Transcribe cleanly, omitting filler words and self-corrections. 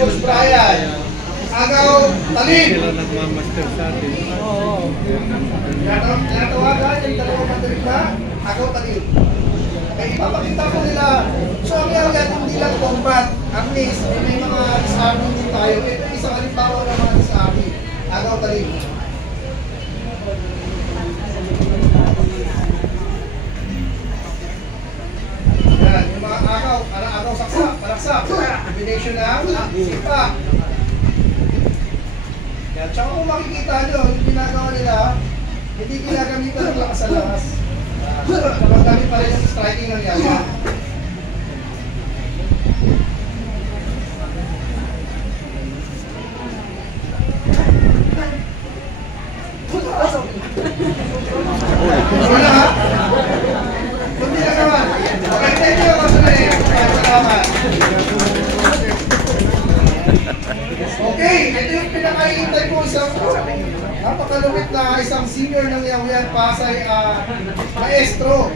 Coach Brian. Agaw Talib. Sila nagmamaster sa atin. Oo. Tinatawagan yung dalawang mandarin na Agaw Talib. Okay, ipapakita ko nila. So ang yan, hindi lang combat. At least, may mga disarming din tayo. Ito yung isang halimbawa ng mga disarming. Agaw Talib. Yan, yung mga agaw saksak, palaksak. Combination ng sipa. Yan, tsaka kung makikita nyo, yung ginagawa nila, hindi ginagamitan ng lakas sa lakas. Magamit pa rin yung striking ng yaga. Wala ha? Kundi na naman. Okay, thank you. Salamat. Okay, ito yung pinakaihintay ko isang napakalupit na isang senior ng Yawian Pasay maestro.